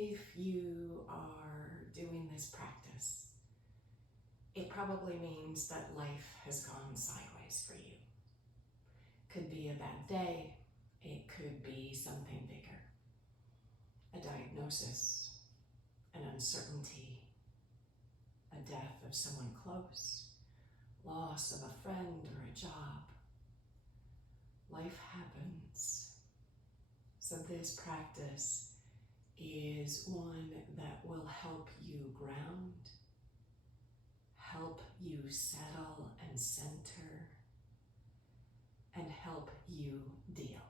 if you are doing this practice, it probably means that life has gone sideways for you. Could be a bad day, it could be something bigger. A diagnosis, an uncertainty, a death of someone close, loss of a friend or a job. Life happens. So this practice is one that will help you ground, help you settle and center, and help you deal.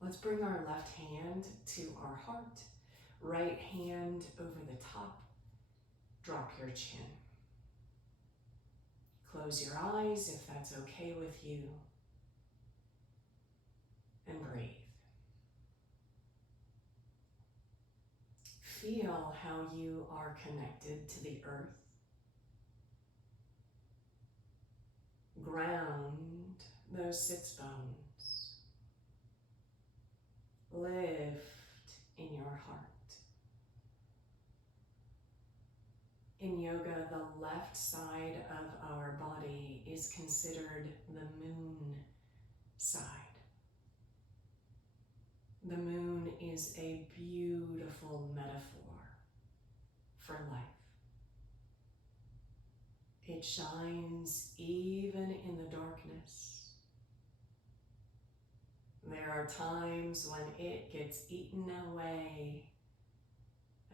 Let's bring our left hand to our heart, right hand over the top, drop your chin. Close your eyes if that's okay with you, and breathe. Feel how you are connected to the earth. Ground those sits bones. Lift in your heart. In yoga, the left side of our body is considered the moon side. The moon is a beautiful metaphor for life. It shines even in the darkness. There are times when it gets eaten away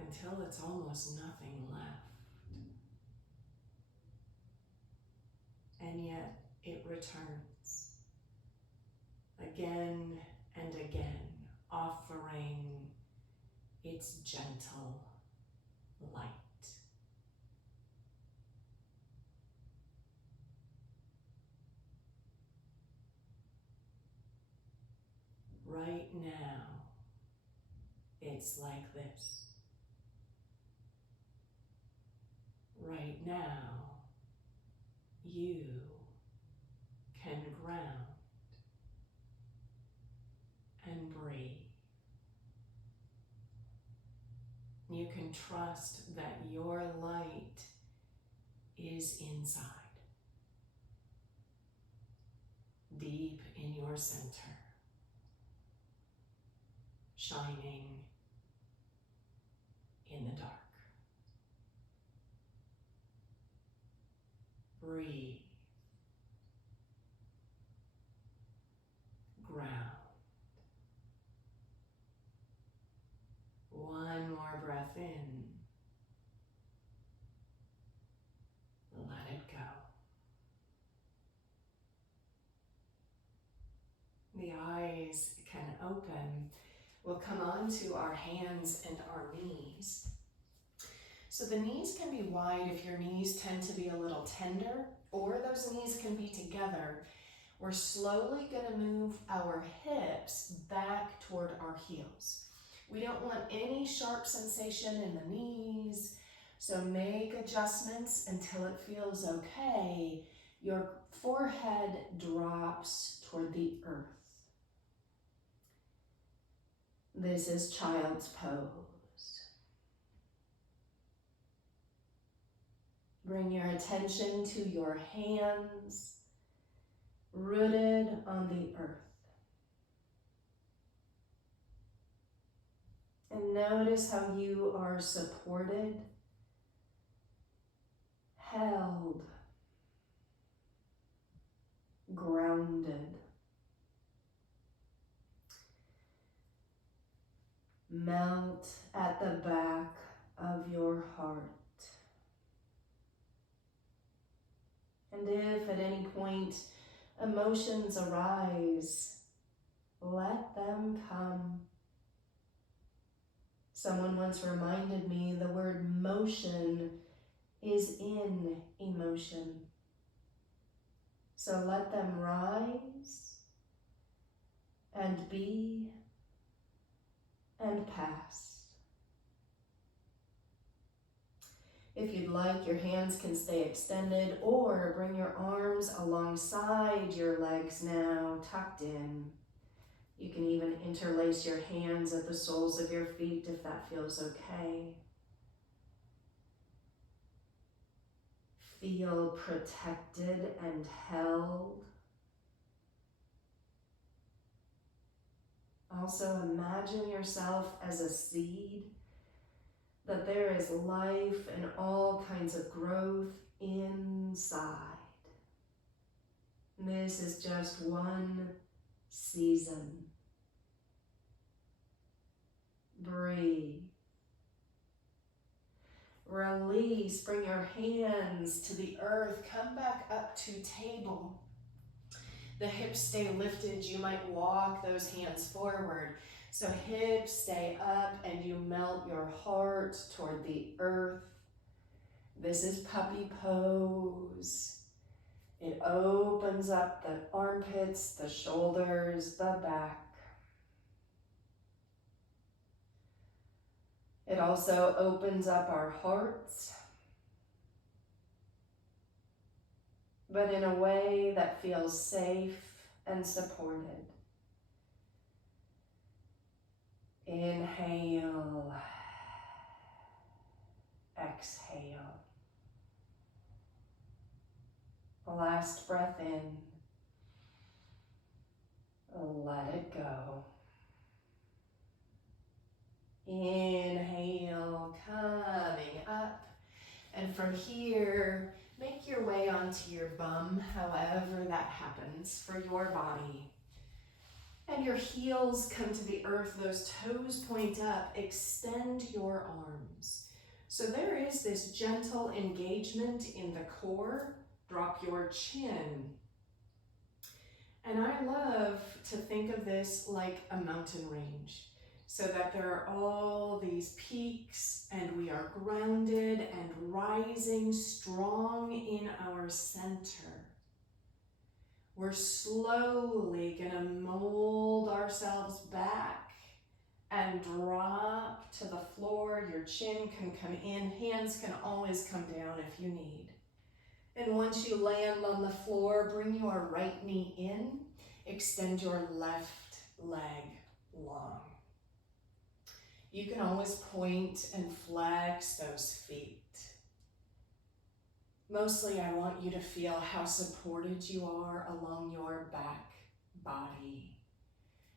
until it's almost nothing left. And yet it returns again and again, offering its gentle light. Right now, it's like this. Right now, you can ground and breathe. You can trust that your light is inside, deep in your center, shining in the dark. Breathe. Ground. One more breath in. Let it go. The eyes can open. We'll come on to our hands and our knees. So the knees can be wide if your knees tend to be a little tender, or those knees can be together. We're slowly going to move our hips back toward our heels. We don't want any sharp sensation in the knees, so make adjustments until it feels okay. Your forehead drops toward the earth. This is child's pose. Bring your attention to your hands, rooted on the earth. And notice how you are supported, held, grounded. Melt at the back of your heart. And if at any point emotions arise, let them come. Someone once reminded me the word motion is in emotion. So let them rise and be and pass. If you'd like, your hands can stay extended or bring your arms alongside your legs now, tucked in. You can even interlace your hands at the soles of your feet if that feels okay. Feel protected and held. Also imagine yourself as a seed, that there is life and all kinds of growth inside. This is just one season. Breathe. Release, bring your hands to the earth, come back up to table. The hips stay lifted, you might walk those hands forward. So hips stay up and you melt your heart toward the earth. This is puppy pose. It opens up the armpits, the shoulders, the back. It also opens up our hearts, but in a way that feels safe and supported. Inhale, exhale. Last breath in, let it go. Inhale, coming up, and from here, make your way onto your bum, however that happens for your body. And your heels come to the earth, those toes point up, extend your arms. So there is this gentle engagement in the core. Drop your chin. And I love to think of this like a mountain range, so that there are all these peaks and we are grounded and rising strong in our center. We're slowly gonna mold ourselves back and drop to the floor. Your chin can come in, hands can always come down if you need. And once you land on the floor, bring your right knee in, extend your left leg long. You can always point and flex those feet. Mostly I want you to feel how supported you are along your back body,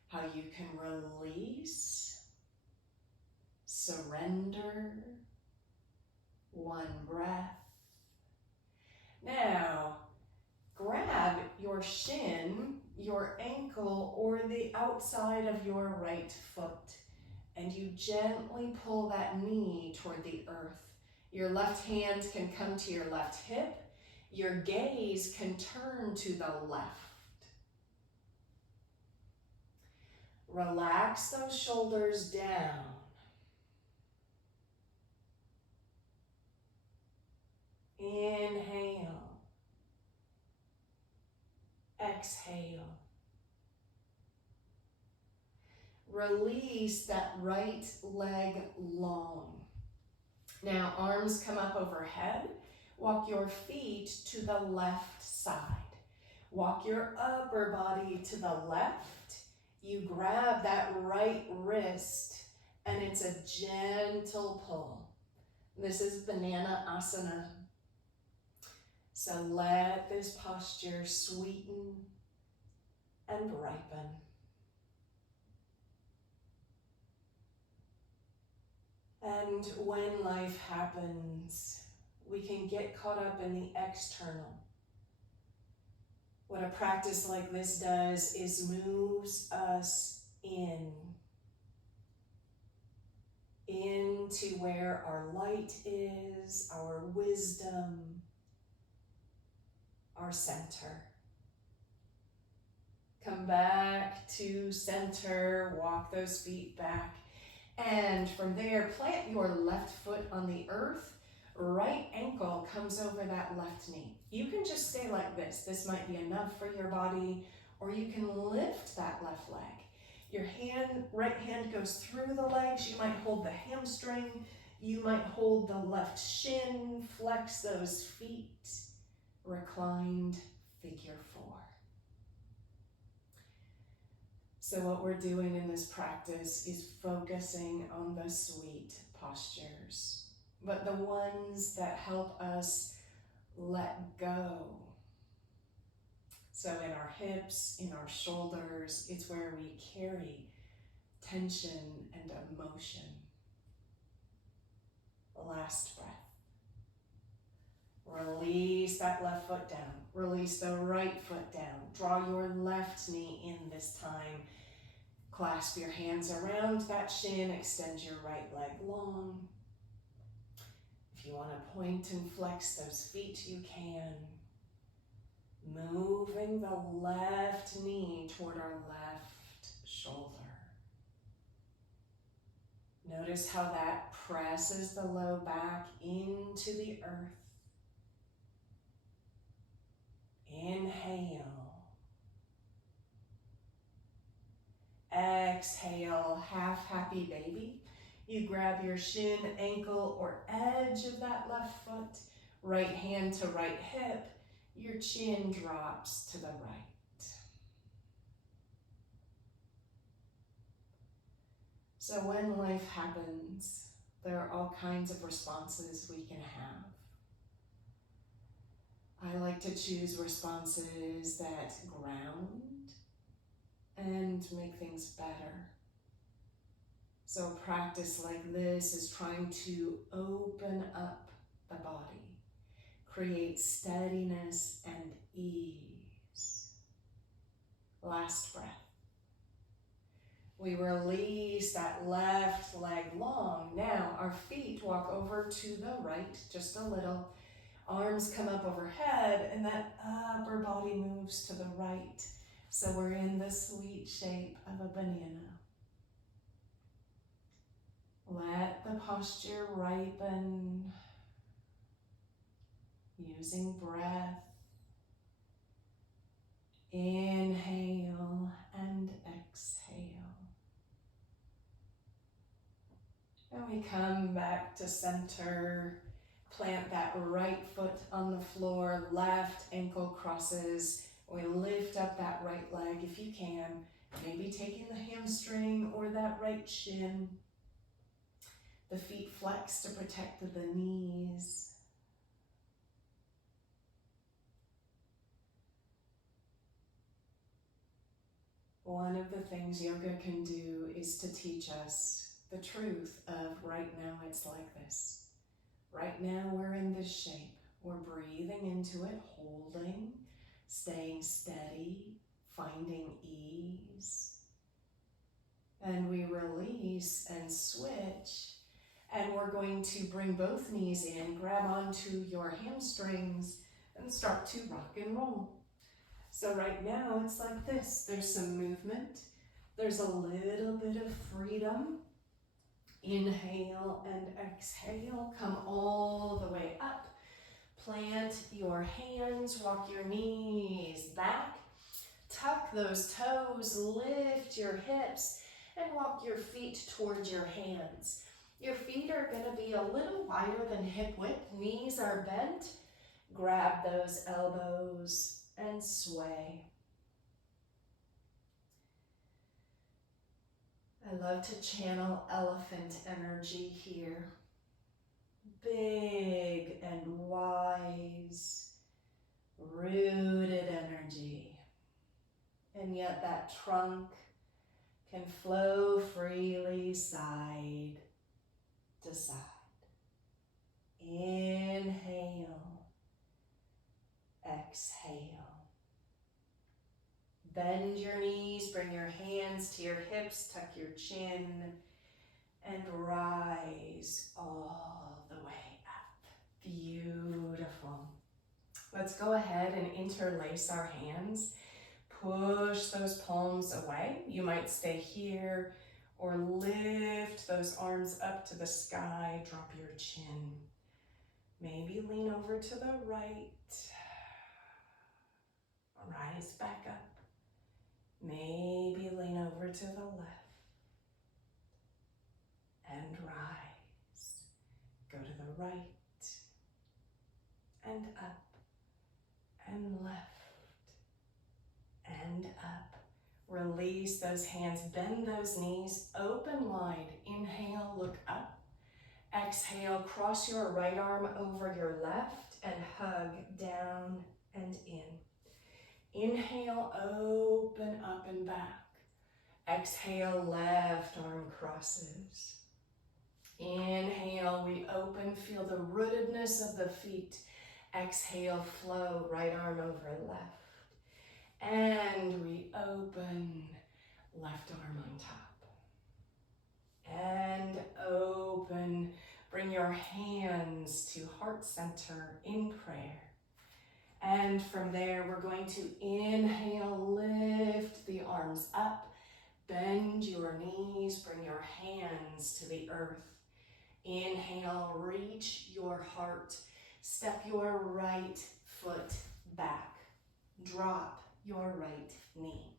how you can release, surrender, one breath. Now, grab your shin, your ankle, or the outside of your right foot, and you gently pull that knee toward the earth. Your left hand can come to your left hip. Your gaze can turn to the left. Relax those shoulders down. Inhale. Exhale. Release that right leg long. Now arms come up overhead. Walk your feet to the left side. Walk your upper body to the left. You grab that right wrist and it's a gentle pull. This is Banana Asana. So let this posture sweeten and ripen. And when life happens, we can get caught up in the external. What a practice like this does is moves us into where our light is, our wisdom, our center. Come back to center, walk those feet back. And from there, plant your left foot on the earth. Right ankle comes over that left knee. You can just stay like this. This might be enough for your body, or you can lift that left leg. Your right hand goes through the legs. You might hold the hamstring. You might hold the left shin. Flex those feet. Reclined figure four. So what we're doing in this practice is focusing on the sweet postures, but the ones that help us let go. So in our hips, in our shoulders, it's where we carry tension and emotion. Last breath. Release that left foot down. Release the right foot down. Draw your left knee in this time. Clasp your hands around that shin. Extend your right leg long. If you want to point and flex those feet, you can. Moving the left knee toward our left shoulder. Notice how that presses the low back into the earth. Inhale. Exhale, half happy baby. You grab your shin, ankle, or edge of that left foot. Right hand to right hip. Your chin drops to the right. So when life happens, there are all kinds of responses we can have. I like to choose responses that ground and make things better. So a practice like this is trying to open up the body, create steadiness and ease. Last breath. We release that left leg long. Now our feet walk over to the right just a little. Arms come up overhead and that upper body moves to the right. So we're in the sweet shape of a banana. Let the posture ripen using breath. Inhale and exhale. And we come back to center. Plant that right foot on the floor, left ankle crosses. We lift up that right leg if you can, maybe taking the hamstring or that right shin. The feet flex to protect the knees. One of the things yoga can do is to teach us the truth of right now it's like this. Right now we're in this shape. We're breathing into it, holding, staying steady, finding ease. And we release and switch. And we're going to bring both knees in, grab onto your hamstrings, and start to rock and roll. So right now it's like this. There's some movement. There's a little bit of freedom. Inhale and exhale. Come all the way up. Plant your hands, walk your knees back. Tuck those toes, lift your hips, and walk your feet towards your hands. Your feet are going to be a little wider than hip width. Knees are bent. Grab those elbows and sway. I love to channel elephant energy here. Big and wise, rooted energy. And yet that trunk can flow freely side to side. Inhale, exhale. Bend your knees, bring your hands to your hips, tuck your chin, and rise all the way up. Beautiful. Let's go ahead and interlace our hands. Push those palms away. You might stay here or lift those arms up to the sky. Drop your chin. Maybe lean over to the right. Rise back up. Maybe lean over to the left and rise. Go to the right and up and left and up. Release those hands, bend those knees, open wide. Inhale, look up. Exhale, cross your right arm over your left and hug down and in. Inhale, open up and back. Exhale, left arm crosses. Inhale, we open, feel the rootedness of the feet. Exhale, flow, right arm over left. And we open, left arm on top. And open, bring your hands to heart center in prayer. And from there, we're going to inhale, lift the arms up, bend your knees, bring your hands to the earth. Inhale, reach your heart, step your right foot back, drop your right knee.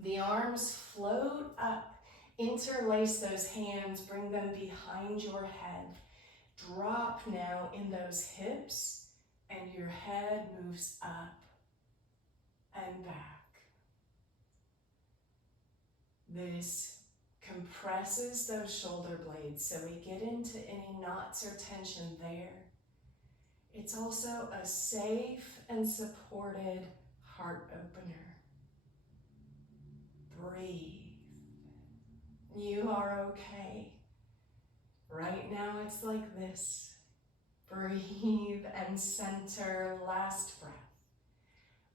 The arms float up, interlace those hands, bring them behind your head. Drop now in those hips, and your head moves up and back. This compresses those shoulder blades so we get into any knots or tension there. It's also a safe and supported heart opener. Breathe. You are okay. Right now it's like this. Breathe and center, last breath.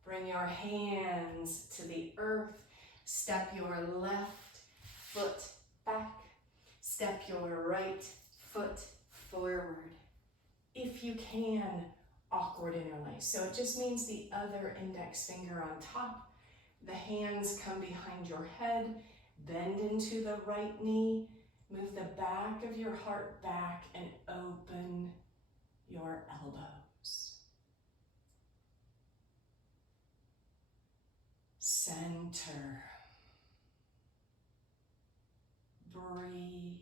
Bring your hands to the earth. Step your left foot back. Step your right foot forward. If you can, awkward interlace. So it just means the other index finger on top. The hands come behind your head. Bend into the right knee. Move the back of your heart back and open your elbows. Center. Breathe.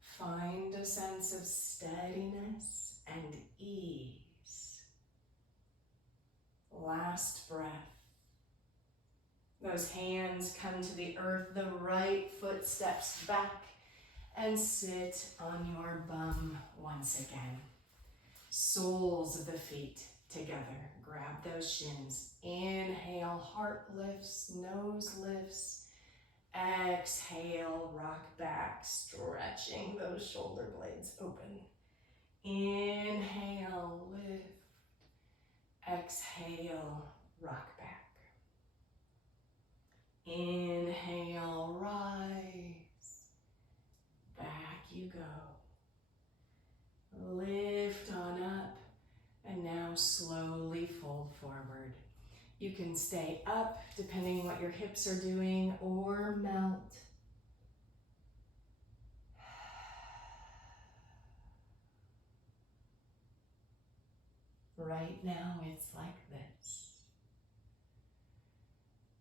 Find a sense of steadiness and ease. Last breath. Those hands come to the earth, the right foot steps back, and sit on your bum once again. Soles of the feet together. Grab those shins. Inhale, heart lifts, nose lifts. Exhale, rock back, stretching those shoulder blades open. Inhale, lift. Exhale, rock back. Inhale, rise. Back you go. Lift on up, and now slowly fold forward. You can stay up depending what your hips are doing, or melt. Right now it's like this.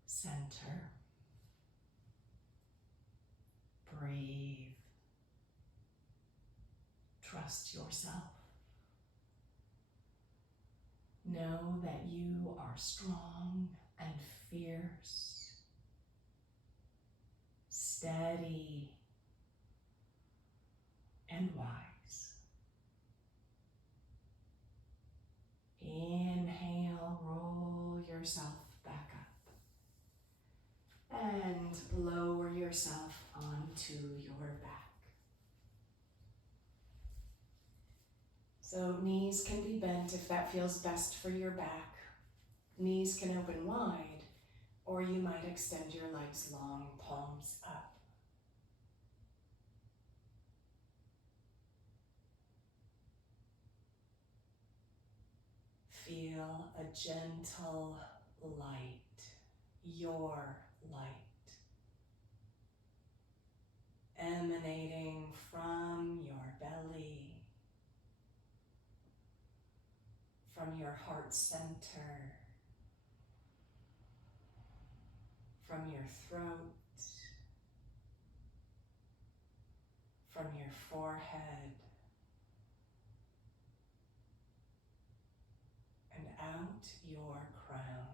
Center. Breathe. Trust yourself. Know that you are strong and fierce, steady and wise. Inhale, roll yourself back up and lower yourself onto your back. So knees can be bent if that feels best for your back. Knees can open wide, or you might extend your legs long, palms up. Feel a gentle light, your light, emanating from your belly, from your heart center, from your throat, from your forehead, and out your crown.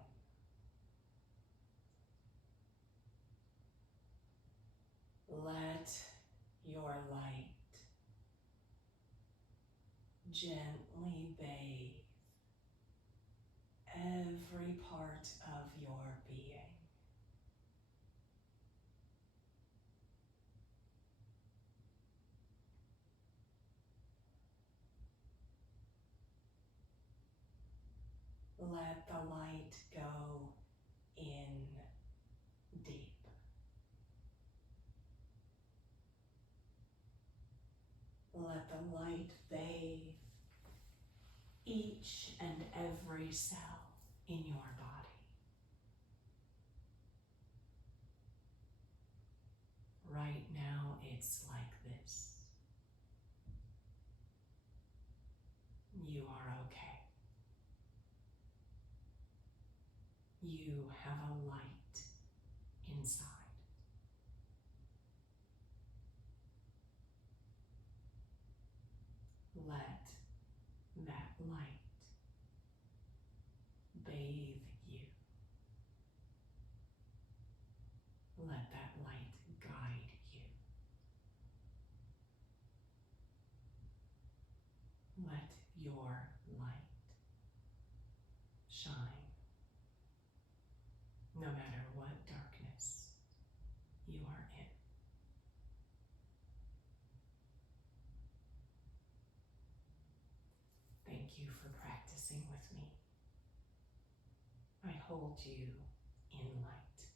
Gently bathe every part of your being. Let the light go in deep. Let the light bathe each and every cell in your body. Right now, it's like this. You are okay. You have a light inside. Let that light bathe you. Let that light guide you. Let your light shine, no matter what darkness you are in. Thank you for practicing with me. I hold you in light.